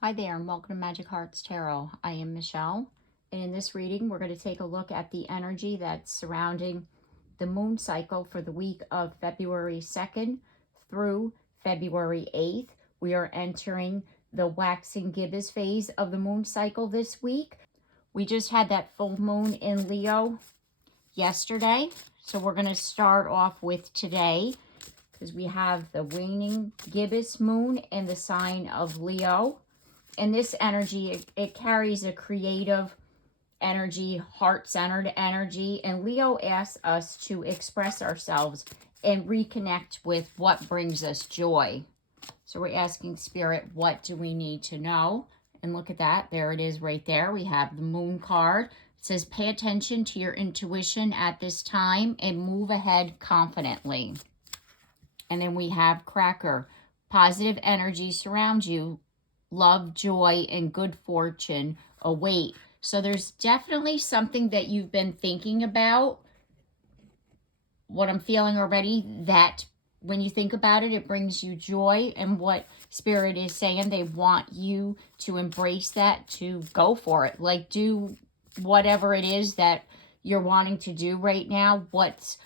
Hi there and welcome to Magic Hearts Tarot. I am Michelle, and in this reading we're going to take a look at the energy that's surrounding the moon cycle for the week of February 2nd through February 8th. We are entering the Waxing Gibbous phase of the moon cycle this week. We just had that full moon in Leo yesterday, so we're going to start off with today because we have the Waning Gibbous Moon in the sign of Leo. And this energy, it carries a creative energy, heart-centered energy. And Leo asks us to express ourselves and reconnect with what brings us joy. So we're asking Spirit, what do we need to know? And look at that. There it is right there. We have the Moon card. It says, pay attention to your intuition at this time and move ahead confidently. And then we have Cracker. Positive energy surrounds you. Love, joy, and good fortune await. So there's definitely something that you've been thinking about. What I'm feeling already, that when you think about it, it brings you joy. And what Spirit is saying, they want you to embrace that, to go for it. Like, do whatever it is that you're wanting to do right now. What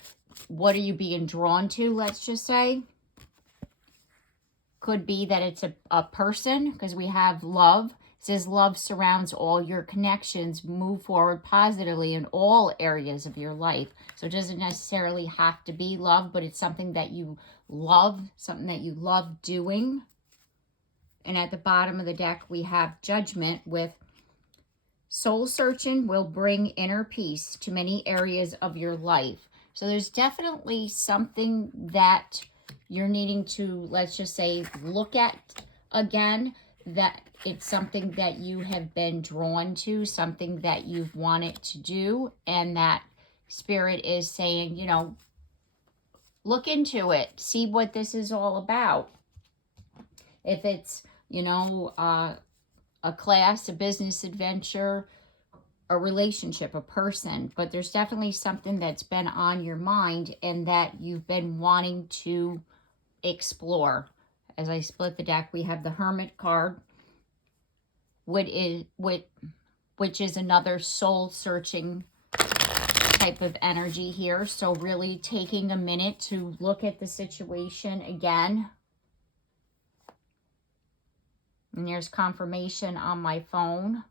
are you being drawn to, let's just say? Could be that it's a person, because we have love. It says love surrounds all your connections. Move forward positively in all areas of your life. So it doesn't necessarily have to be love, but it's something that you love, something that you love doing. And at the bottom of the deck, we have Judgment with soul searching will bring inner peace to many areas of your life. So there's definitely something that you're needing to, let's just say, look at again, that it's something that you have been drawn to, something that you've wanted to do, and that Spirit is saying, you know, look into it, see what this is all about. If it's, you know, a class, a business adventure, a relationship, a person, but there's definitely something that's been on your mind and that you've been wanting to explore. As I split the deck, we have the Hermit card, which is another soul-searching type of energy here. So really taking a minute to look at the situation again. And there's confirmation on my phone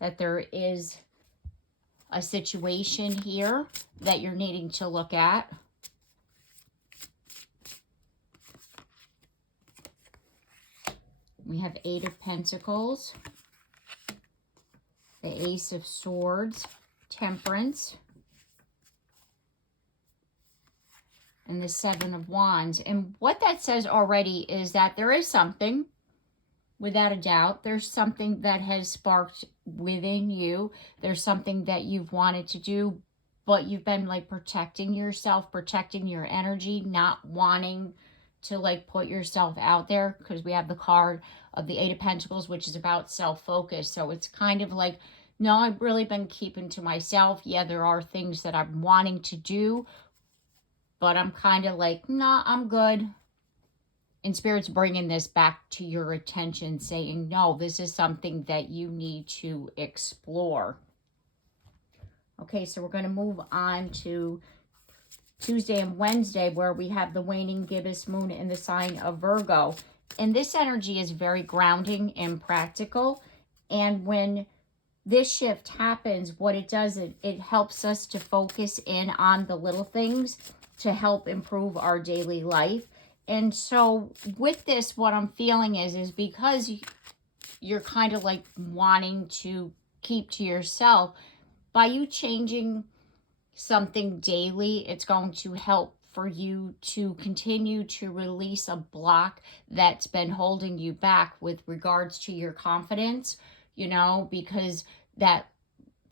that there is a situation here that you're needing to look at. We have Eight of Pentacles, the Ace of Swords, Temperance, and the Seven of Wands. And what that says already is that there is something, without a doubt, there's something that has sparked within you. There's something that you've wanted to do, but you've been like protecting yourself, protecting your energy, not wanting to like put yourself out there, because we have the card of the Eight of Pentacles, which is about self-focus. So it's kind of like, no, I've really been keeping to myself. Yeah, there are things that I'm wanting to do, but I'm kind of like, nah, I'm good. And Spirit's bringing this back to your attention, saying, no, this is something that you need to explore. Okay, so we're going to move on to Tuesday and Wednesday, where we have the Waning Gibbous Moon in the sign of Virgo. And this energy is very grounding and practical. And when this shift happens, what it does, it helps us to focus in on the little things to help improve our daily life. And so with this, what I'm feeling is because you're kind of like wanting to keep to yourself, by you changing something daily, it's going to help for you to continue to release a block that's been holding you back with regards to your confidence, you know, because that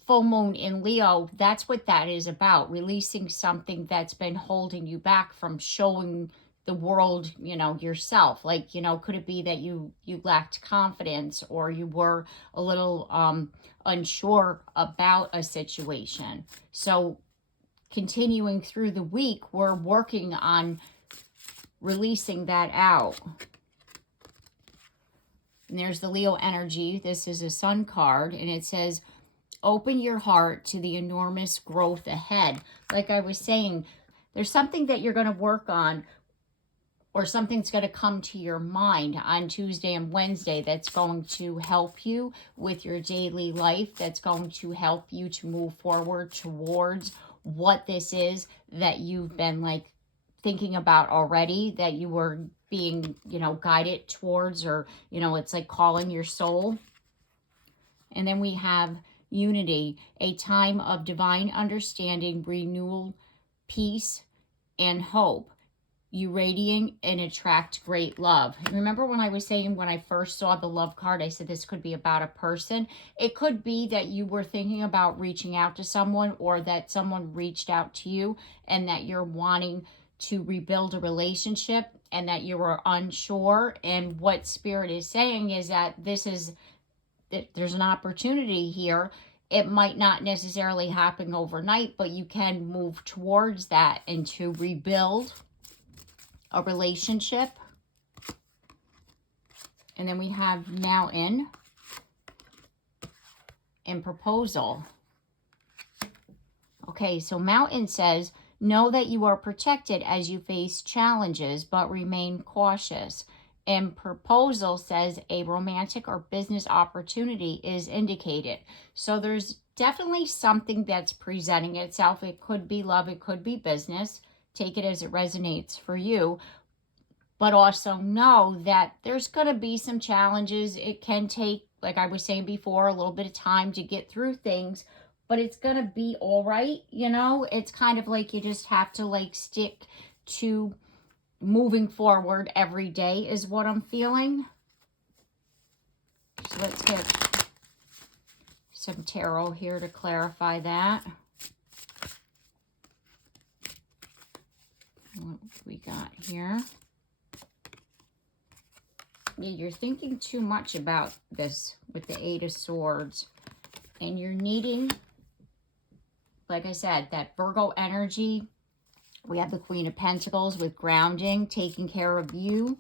full moon in Leo, that's what that is about, releasing something that's been holding you back from showing the world, you know, yourself. Like, you know, could it be that you lacked confidence, or you were a little unsure about a situation? So continuing through the week, we're working on releasing that out. And there's the Leo energy. This is a sun card, and it says, open your heart to the enormous growth ahead. Like I was saying, there's something that you're going to work on, or something's going to come to your mind on Tuesday and Wednesday that's going to help you with your daily life, that's going to help you to move forward towards what this is that you've been like thinking about already, that you were being, you know, guided towards, or, you know, it's like calling your soul. And then we have unity, a time of divine understanding, renewal, peace, and hope. You radiate and attract great love. Remember when I was saying, when I first saw the love card, I said this could be about a person. It could be that you were thinking about reaching out to someone, or that someone reached out to you, and that you're wanting to rebuild a relationship, and that you were unsure. And what Spirit is saying is that there's an opportunity here. It might not necessarily happen overnight, but you can move towards that and to rebuild a relationship. And then we have mountain and proposal. Okay, so mountain says, know that you are protected as you face challenges, but remain cautious. And proposal says a romantic or business opportunity is indicated. So there's definitely something that's presenting itself. It could be love, it could be business. Take it as it resonates for you. But also know that there's going to be some challenges. It can take, like I was saying before, a little bit of time to get through things. But it's going to be all right, you know? It's kind of like you just have to like stick to moving forward every day is what I'm feeling. So let's get some tarot here to clarify that. What we got here? Yeah, you're thinking too much about this with the Eight of Swords. And you're needing, like I said, that Virgo energy. We have the Queen of Pentacles with grounding, taking care of you.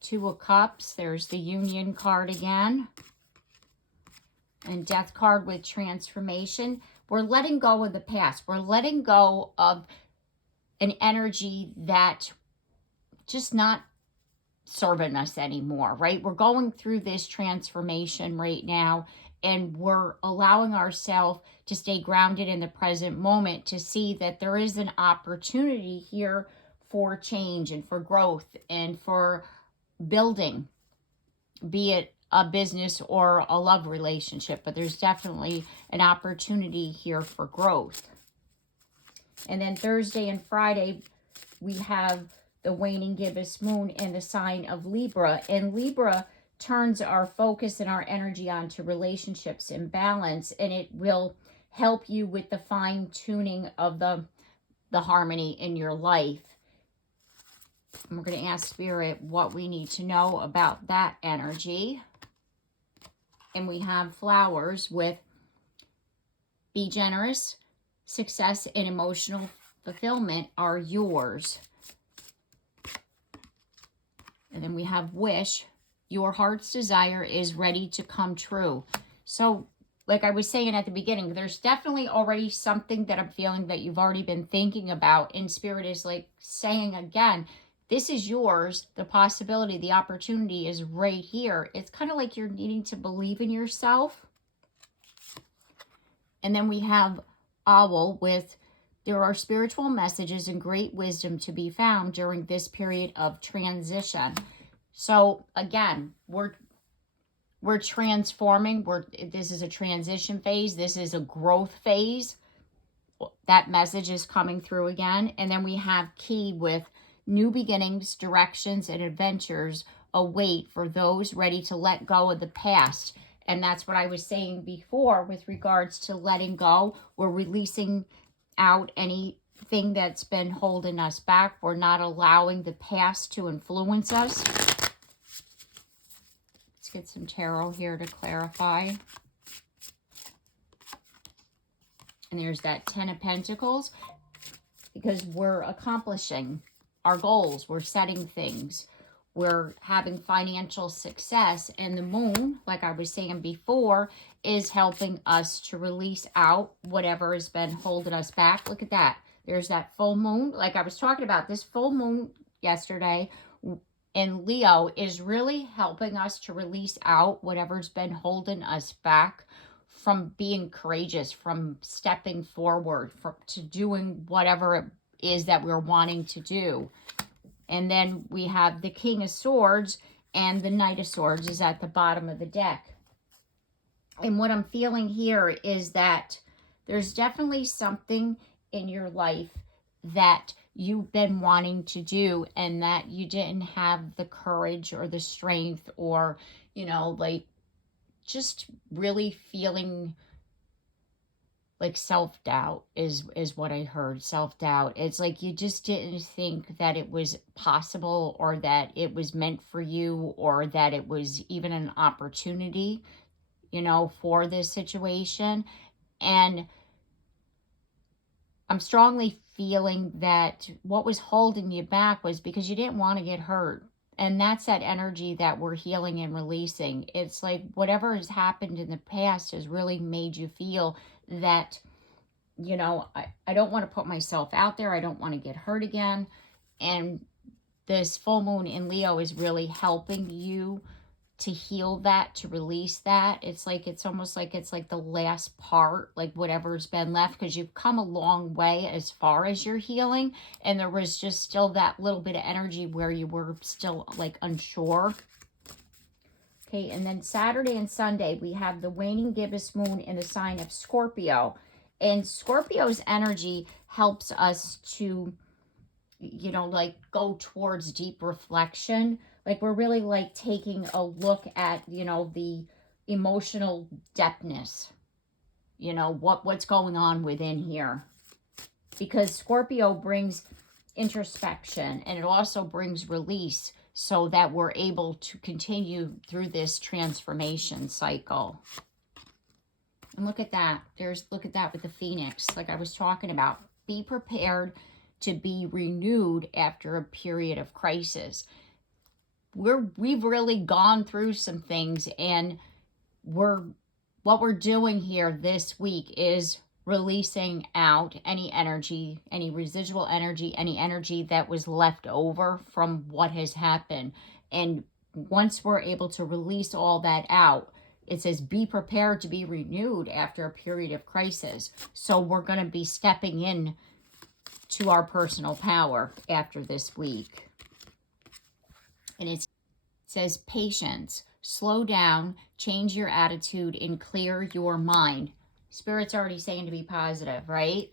Two of Cups. There's the Union card again. And Death card with transformation. We're letting go of the past. We're letting go of an energy that just not serving us anymore, right? We're going through this transformation right now, and we're allowing ourselves to stay grounded in the present moment, to see that there is an opportunity here for change and for growth and for building, be it a business or a love relationship. But there's definitely an opportunity here for growth. And then Thursday and Friday, we have the Waning Gibbous Moon and the sign of Libra. And Libra turns our focus and our energy onto relationships and balance, and it will help you with the fine-tuning of the harmony in your life. And we're going to ask Spirit what we need to know about that energy. And we have flowers with be generous, success, and emotional fulfillment are yours. And then we have wish, your heart's desire is ready to come true. So, like I was saying at the beginning, there's definitely already something that I'm feeling that you've already been thinking about. And Spirit is like saying again, this is yours. The possibility, the opportunity is right here. It's kind of like you're needing to believe in yourself. And then we have Owl with, there are spiritual messages and great wisdom to be found during this period of transition. So again, we're transforming. This is a transition phase. This is a growth phase. That message is coming through again. And then we have Key with new beginnings, directions, and adventures await for those ready to let go of the past. And that's what I was saying before with regards to letting go. We're releasing out anything that's been holding us back. We're not allowing the past to influence us. Let's get some tarot here to clarify. And there's that Ten of Pentacles, because we're accomplishing our goals. We're setting things. we're having financial success. And the moon, like I was saying before, is helping us to release out whatever has been holding us back. Look at that. There's that full moon. Like I was talking about, this full moon yesterday in Leo is really helping us to release out whatever's been holding us back from being courageous, from stepping forward, to doing whatever it is that we're wanting to do. And then we have the King of Swords, and the Knight of Swords is at the bottom of the deck. And what I'm feeling here is that there's definitely something in your life that you've been wanting to do and that you didn't have the courage or the strength, or, you know, like just really feeling like self-doubt is what I heard. Self-doubt. It's like you just didn't think that it was possible, or that it was meant for you, or that it was even an opportunity, you know, for this situation. And I'm strongly feeling that what was holding you back was because you didn't want to get hurt. And that's that energy that we're healing and releasing. It's like whatever has happened in the past has really made you feel that, you know, I don't want to put myself out there. I don't want to get hurt again. And this full moon in Leo is really helping you to heal that, to release that. It's almost like it's like the last part, like whatever's been left, because you've come a long way as far as your healing, and there was just still that little bit of energy where you were still like unsure. Okay, and then Saturday and Sunday, we have the waning gibbous moon in the sign of Scorpio. And Scorpio's energy helps us to, you know, like go towards deep reflection. Like we're really like taking a look at, you know, the emotional depthness, you know, what's going on within here. Because Scorpio brings introspection, and it also brings release, so that we're able to continue through this transformation cycle. And look at that. Look at that with the Phoenix, like I was talking about. Be prepared to be renewed after a period of crisis. We've really gone through some things, and what we're doing here this week is releasing out any energy, any residual energy, any energy that was left over from what has happened. And once we're able to release all that out, it says be prepared to be renewed after a period of crisis. So we're going to be stepping in to our personal power after this week. And it says patience, slow down, change your attitude, and clear your mind. Spirit's already saying to be positive, right?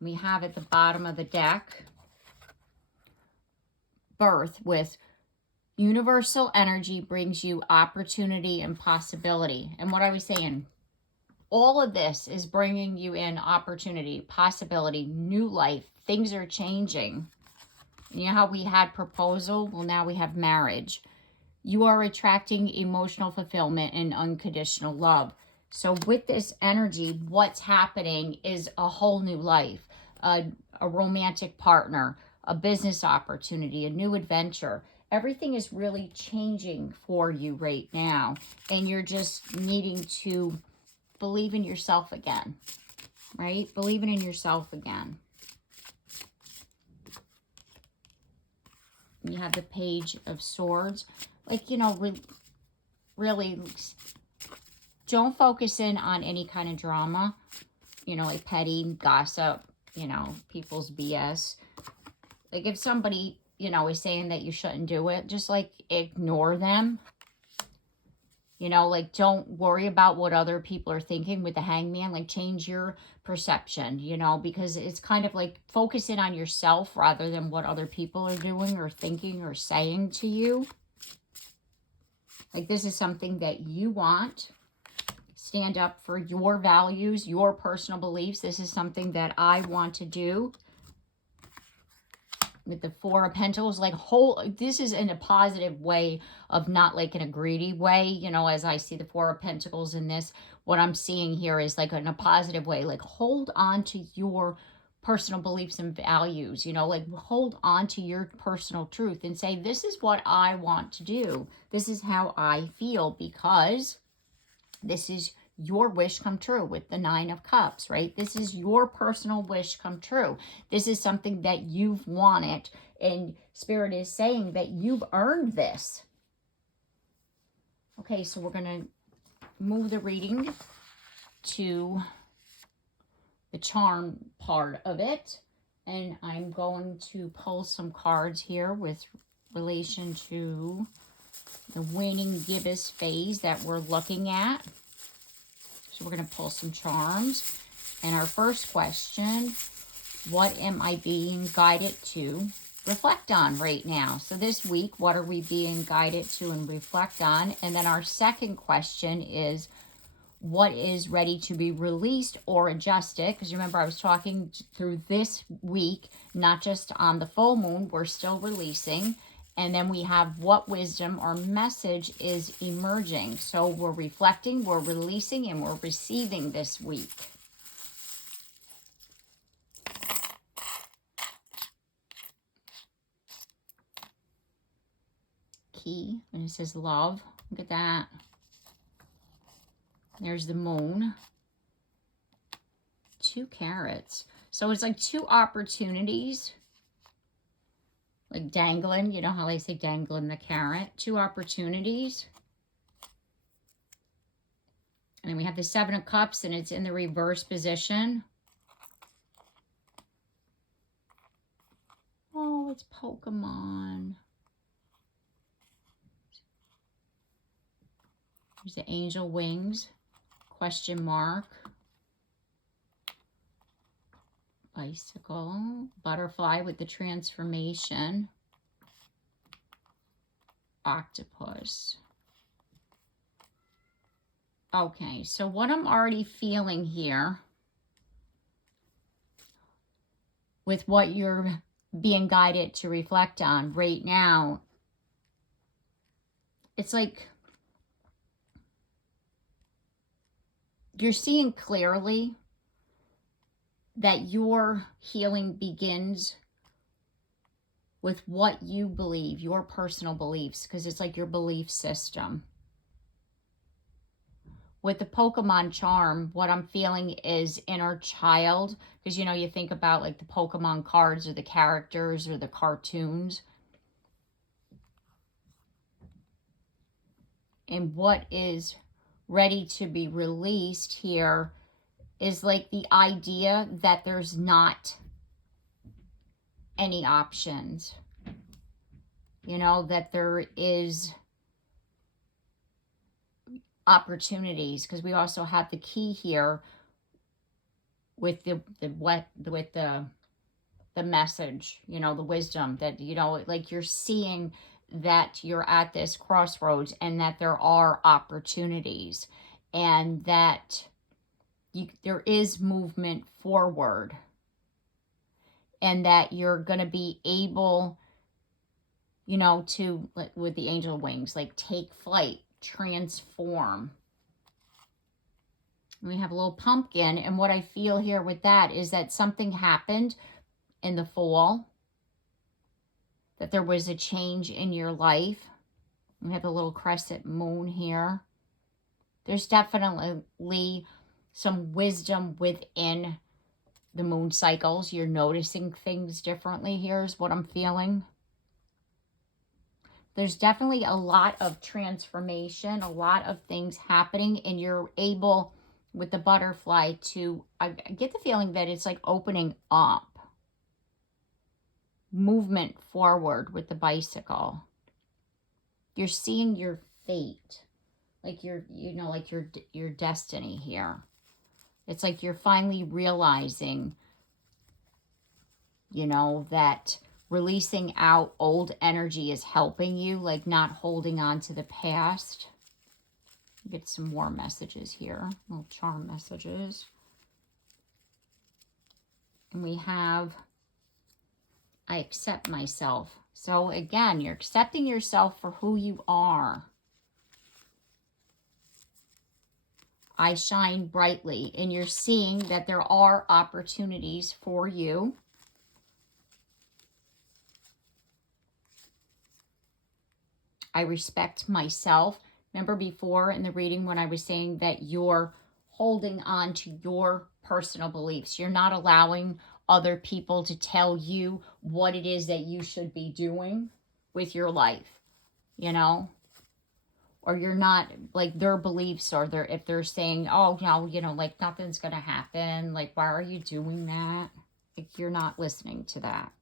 We have at the bottom of the deck, Birth, with universal energy brings you opportunity and possibility. And what I was saying, all of this is bringing you in opportunity, possibility, new life. Things are changing. You know how we had proposal? Well, now we have marriage. You are attracting emotional fulfillment and unconditional love. So with this energy, what's happening is a whole new life, a romantic partner, a business opportunity, a new adventure. Everything is really changing for you right now. And you're just needing to believe in yourself again, right? Believing in yourself again. You have the Page of Swords. Like, you know, really don't focus in on any kind of drama, you know, like petty gossip, you know, people's BS. Like if somebody, you know, is saying that you shouldn't do it, just like ignore them. You know, like don't worry about what other people are thinking with the Hangman. Like change your perception, you know, because it's kind of like focus in on yourself rather than what other people are doing or thinking or saying to you. Like this is something that you want. Stand up for your values, your personal beliefs. This is something that I want to do. With the Four of Pentacles, like this is in a positive way of not like in a greedy way. You know, as I see the Four of Pentacles in this, what I'm seeing here is like in a positive way, like hold on to your personal beliefs and values, you know, like hold on to your personal truth and say, this is what I want to do. This is how I feel, because this is your wish come true with the 9 of Cups, right? This is your personal wish come true. This is something that you've wanted, and Spirit is saying that you've earned this. Okay, so we're going to move the reading to the charm part of it, and I'm going to pull some cards here with relation to the waning gibbous phase that we're looking at. So we're going to pull some charms. And our first question, what am I being guided to reflect on right now? So this week, what are we being guided to and reflect on? And then our second question is, what is ready to be released or adjusted? Because remember, I was talking through this week, not just on the full moon, we're still releasing. And then we have what wisdom or message is emerging. So we're reflecting, we're releasing, and we're receiving this week. Key, and it says love. Look at that. There's the moon. 2 carrots. So it's like 2 opportunities. Like dangling, you know how they say dangling the carrot. 2 opportunities. And then we have the 7 of Cups, and it's in the reverse position. Oh, it's Pokemon. There's the angel wings. Question mark. Bicycle. Butterfly with the transformation. Octopus. Okay, so what I'm already feeling here with what you're being guided to reflect on right now, it's like you're seeing clearly that your healing begins with what you believe, your personal beliefs, because it's like your belief system. With the Pokemon charm, what I'm feeling is inner child, because, you know, you think about like the Pokemon cards or the characters or the cartoons. And what is ready to be released here is like the idea that there's not any options. You know, that there is opportunities, because we also have the key here with the message, you know, the wisdom that, you know, like you're seeing that you're at this crossroads and that there are opportunities and that there is movement forward and that you're going to be able, you know, to, like with the angel wings, like take flight, transform. We have a little pumpkin, and what I feel here with that is that something happened in the fall, that there was a change in your life. We have the little crescent moon here. There's definitely some wisdom within the moon cycles. You're noticing things differently. Here's what I'm feeling. There's definitely a lot of transformation, a lot of things happening, and you're able, with the butterfly, to, I get the feeling that it's like opening up. Movement forward with the bicycle. You're seeing your fate, like your, you know, like your destiny here. It's like you're finally realizing, you know, that releasing out old energy is helping you, like not holding on to the past. Get some more messages here, little charm messages. And we have, I accept myself. So again, you're accepting yourself for who you are. I shine brightly, and you're seeing that there are opportunities for you. I respect myself. Remember before in the reading when I was saying that you're holding on to your personal beliefs. You're not allowing other people to tell you what it is that you should be doing with your life, you know? Or you're not, like, their beliefs, or their, if they're saying, oh, no, you know, like, nothing's going to happen. Like, why are you doing that? Like, you're not listening to that.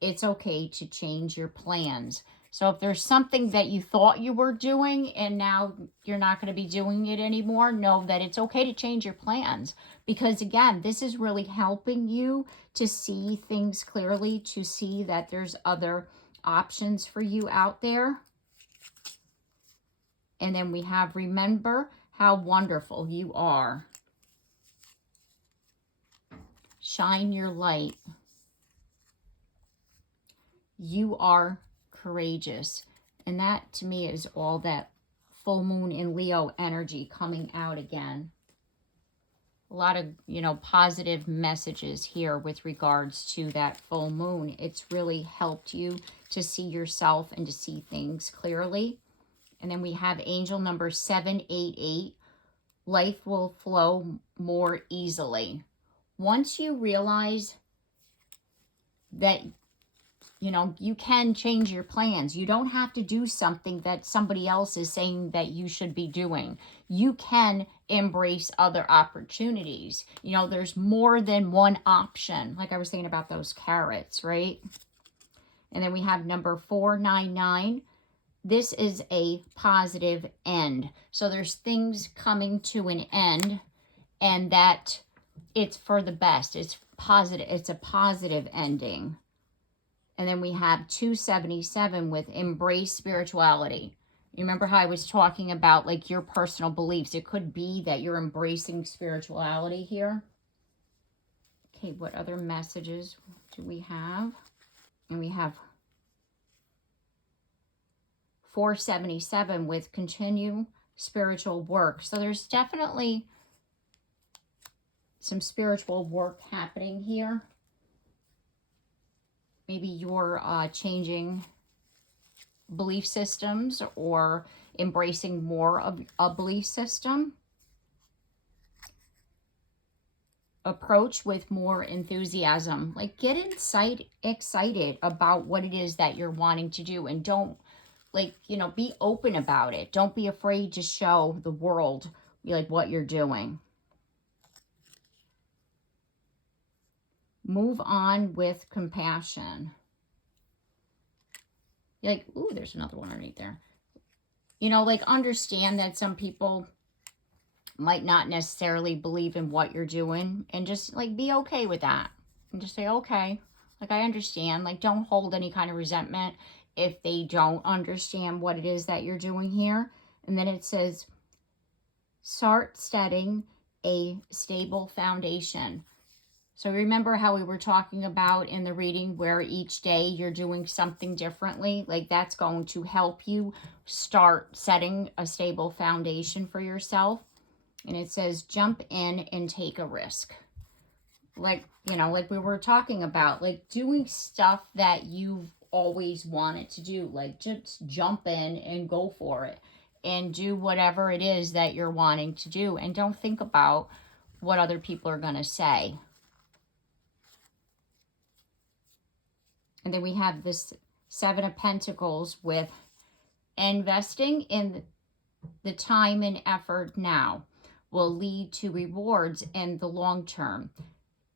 It's okay to change your plans. So if there's something that you thought you were doing and now you're not going to be doing it anymore, know that it's okay to change your plans. Because again, this is really helping you to see things clearly, to see that there's other options for you out there. And then we have, remember how wonderful you are. Shine your light. You are courageous. And that to me is all that full moon in Leo energy coming out again. A lot of, you know, positive messages here with regards to that full moon. It's really helped you to see yourself and to see things clearly. And then we have angel number 788. Life will flow more easily. Once you realize that, you know, you can change your plans. You don't have to do something that somebody else is saying that you should be doing. You can embrace other opportunities. You know, there's more than one option. Like I was saying about those carrots, right? And then we have number 499. This is a positive end. So there's things coming to an end, and that it's for the best. It's positive. It's a positive ending. And then we have 277 with embrace spirituality. You remember how I was talking about like your personal beliefs? It could be that you're embracing spirituality here. Okay, what other messages do we have? And we have 477 with continue spiritual work. So there's definitely some spiritual work happening here. Maybe you're changing belief systems or embracing more of a belief system. Approach with more enthusiasm. Like, get excited about what it is that you're wanting to do, and don't, like, you know, be open about it. Don't be afraid to show the world like what you're doing. Move on with compassion. You're like, ooh, there's another one underneath there. You know, like, understand that some people might not necessarily believe in what you're doing, and just like be okay with that. And just say, okay, like, I understand. Like, don't hold any kind of resentment if they don't understand what it is that you're doing here. And then it says, start setting a stable foundation. So remember how we were talking about in the reading where each day you're doing something differently? Like, that's going to help you start setting a stable foundation for yourself. And it says, jump in and take a risk. Like, you know, like we were talking about, like doing stuff that you've always wanted to do. Like, just jump in and go for it. And do whatever it is that you're wanting to do. And don't think about what other people are going to say. And then we have this 7 of Pentacles with investing in the time and effort now will lead to rewards in the long term.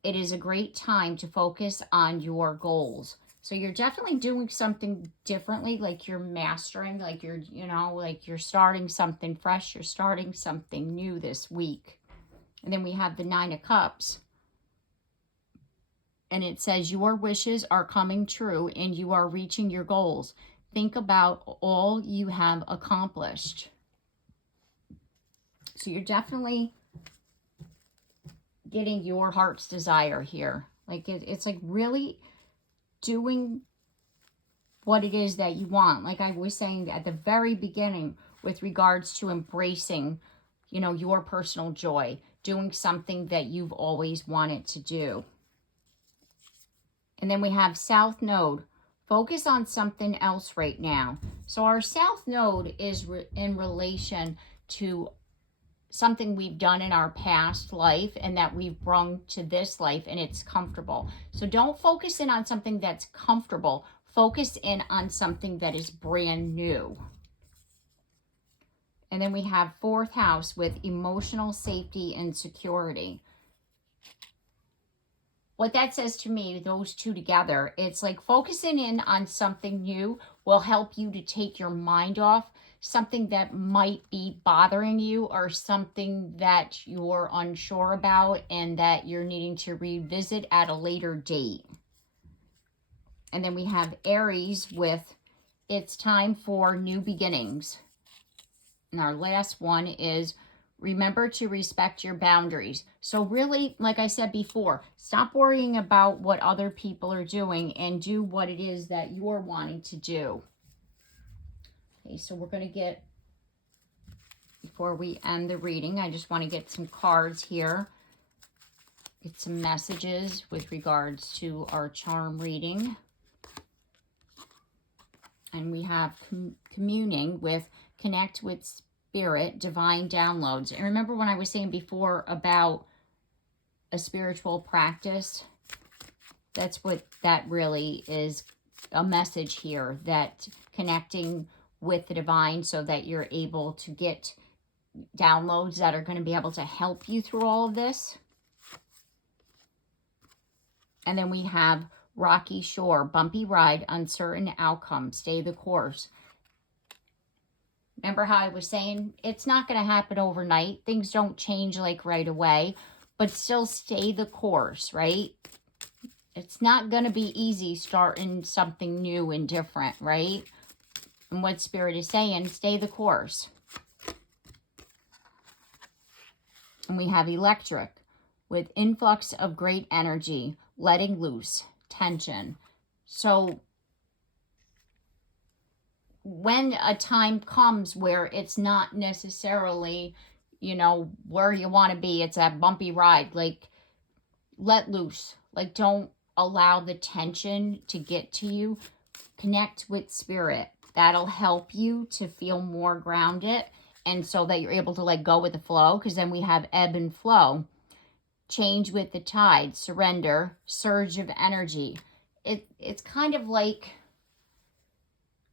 It is a great time to focus on your goals. So you're definitely doing something differently, like you're mastering, like you're, you know, like you're starting something fresh, you're starting something new this week. And then we have the 9 of Cups. And it says, your wishes are coming true and you are reaching your goals. Think about all you have accomplished. So you're definitely getting your heart's desire here. Like, it's like really doing what it is that you want. Like I was saying at the very beginning with regards to embracing you know, your personal joy, doing something that you've always wanted to do. And then we have South Node. Focus on something else right now. So our South Node is in relation to something we've done in our past life and that we've brung to this life, and it's comfortable. So don't focus in on something that's comfortable. Focus in on something that is brand new. And then we have fourth house with emotional safety and security. What that says to me, those two together, it's like focusing in on something new will help you to take your mind off something that might be bothering you or something that you're unsure about and that you're needing to revisit at a later date. And then we have Aries with it's time for new beginnings. And our last one is remember to respect your boundaries. So really, like I said before, stop worrying about what other people are doing and do what it is that you're wanting to do. Okay, so we're going to get, before we end the reading, I just want to get some cards here. Get some messages with regards to our charm reading. And we have communing with, connect with spirit, divine downloads. And remember when I was saying before about a spiritual practice? That's what that really is, a message here, that connecting with the divine so that you're able to get downloads that are going to be able to help you through all of this. And then we have rocky shore, bumpy ride, uncertain outcome, stay the course. Remember how I was saying it's not going to happen overnight. Things don't change like right away, but still stay the course, right? It's not going to be easy starting something new and different, right? And what Spirit is saying, stay the course. And we have electric with influx of great energy, letting loose, tension. So when a time comes where it's not necessarily, you know, where you want to be, it's that bumpy ride, like let loose, like don't allow the tension to get to you. Connect with spirit. That'll help you to feel more grounded, and so that you're able to let go with the flow, because then we have ebb and flow. Change with the tide, surrender, surge of energy. It's kind of like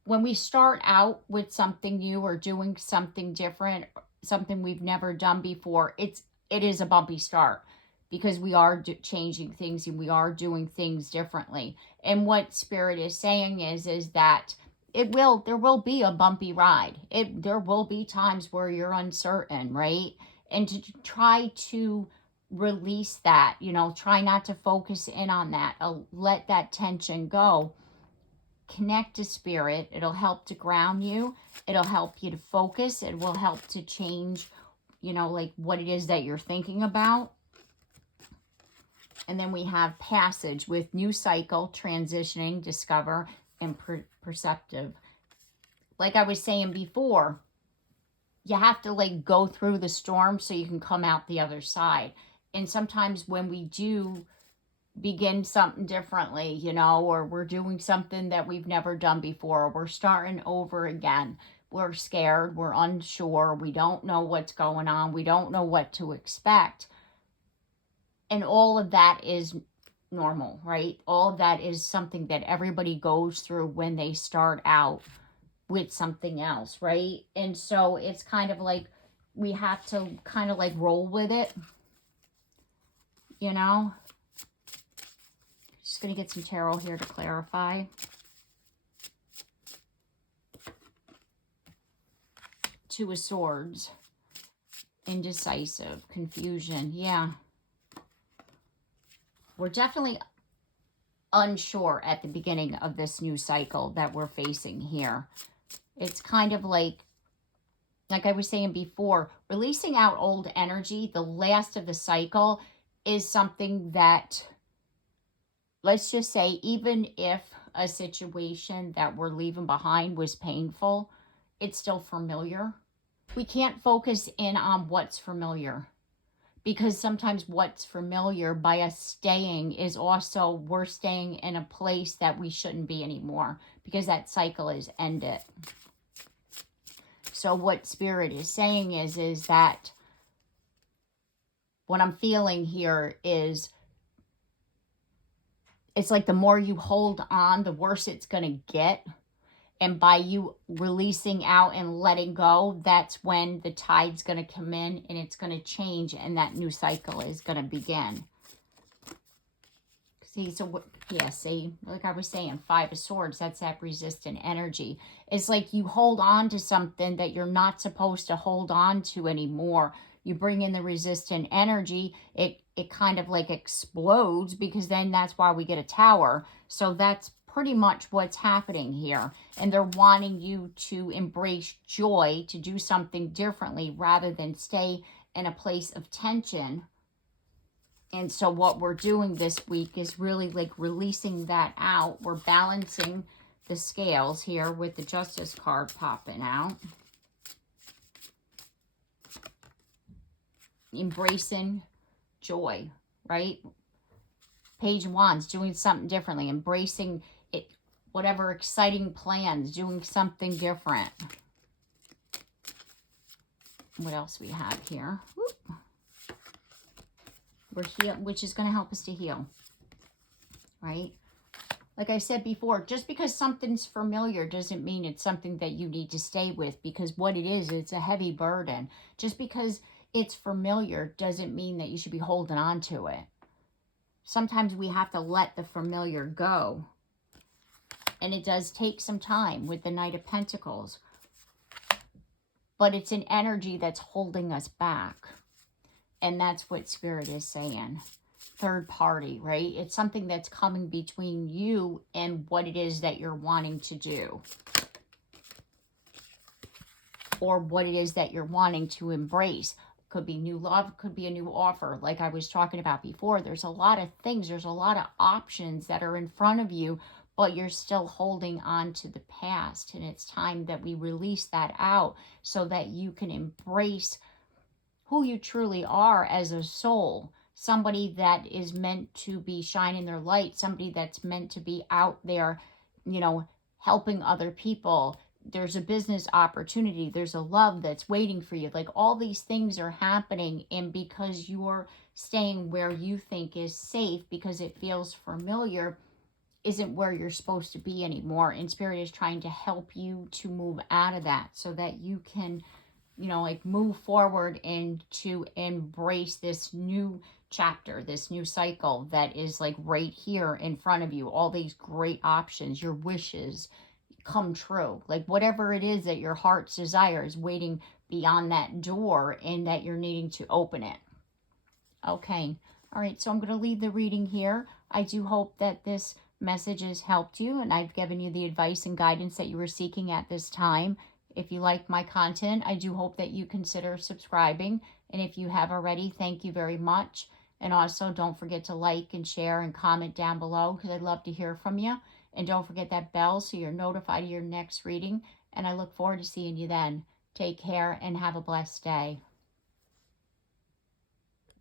when we start out with something new or doing something different, something we've never done before, it is a bumpy start because we are changing things and we are doing things differently. And what Spirit is saying is that there will be a bumpy ride. There will be times where you're uncertain, right? And to try to release that, you know, try not to focus in on that. Let that tension go. Connect to spirit. It'll help to ground you. It'll help you to focus. It will help to change, you know, like what it is that you're thinking about. And then we have passage with new cycle, transitioning, discover, and perceptive. Like I was saying before, you have to like go through the storm so you can come out the other side. And sometimes when we do begin something differently, you know, or we're doing something that we've never done before, we're starting over again, we're scared, we're unsure, we don't know what's going on, we don't know what to expect. And all of that is normal, right? All of that is something that everybody goes through when they start out with something else, right? And so it's kind of like we have to kind of like roll with it, you know? Just going to get some tarot here to clarify. Two of Swords. Indecisive. Confusion. Yeah. We're definitely unsure at the beginning of this new cycle that we're facing here. It's kind of like I was saying before, releasing out old energy, the last of the cycle, is something that, let's just say, even if a situation that we're leaving behind was painful, it's still familiar. we can't focus in on what's familiar, because sometimes what's familiar by us staying is also we're staying in a place that we shouldn't be anymore, because that cycle is ended. So what Spirit is saying is that what I'm feeling here is it's like the more you hold on, the worse it's going to get. And by you releasing out and letting go, that's when the tide's going to come in and it's going to change and that new cycle is going to begin. See, so, yeah, see, like I was saying, Five of Swords, that's that resistant energy. It's like you hold on to something that you're not supposed to hold on to anymore. You bring in the resistant energy, it kind of like explodes, because then that's why we get a Tower. So that's pretty much what's happening here. And they're wanting you to embrace joy, to do something differently rather than stay in a place of tension. And so what we're doing this week is really like releasing that out. We're balancing the scales here with the Justice card popping out. Embracing joy, right? Page of Wands, doing something differently, embracing it, whatever exciting plans, doing something different. What else we have here? Whoop. We're heal, which is going to help us to heal, right? Like I said before, just because something's familiar doesn't mean it's something that you need to stay with, because what it is, it's a heavy burden. Just because it's familiar doesn't mean that you should be holding on to it. Sometimes we have to let the familiar go. And it does take some time with the Knight of Pentacles. But it's an energy that's holding us back. And that's what Spirit is saying. Third party, right? It's something that's coming between you and what it is that you're wanting to do. Or what it is that you're wanting to embrace. Could be new love, could be a new offer. Like I was talking about before, there's a lot of things, there's a lot of options that are in front of you, but you're still holding on to the past. And it's time that we release that out so that you can embrace who you truly are as a soul. Somebody that is meant to be shining their light, somebody that's meant to be out there, you know, helping other people. There's a business opportunity, there's a love that's waiting for you. Like all these things are happening, and because you're staying where you think is safe because it feels familiar, isn't where you're supposed to be anymore. And Spirit is trying to help you to move out of that so that you can, you know, like move forward and to embrace this new chapter, this new cycle that is like right here in front of you. All these great options, your wishes come true. Like whatever it is that your heart's desire is waiting beyond that door, and that you're needing to open it. Okay. All right. So I'm going to leave the reading here. I do hope that this message has helped you, and I've given you the advice and guidance that you were seeking at this time. If you like my content, I do hope that you consider subscribing. And if you have already, thank you very much. And also don't forget to like and share and comment down below, because I'd love to hear from you. And don't forget that bell so you're notified of your next reading. And I look forward to seeing you then. Take care and have a blessed day.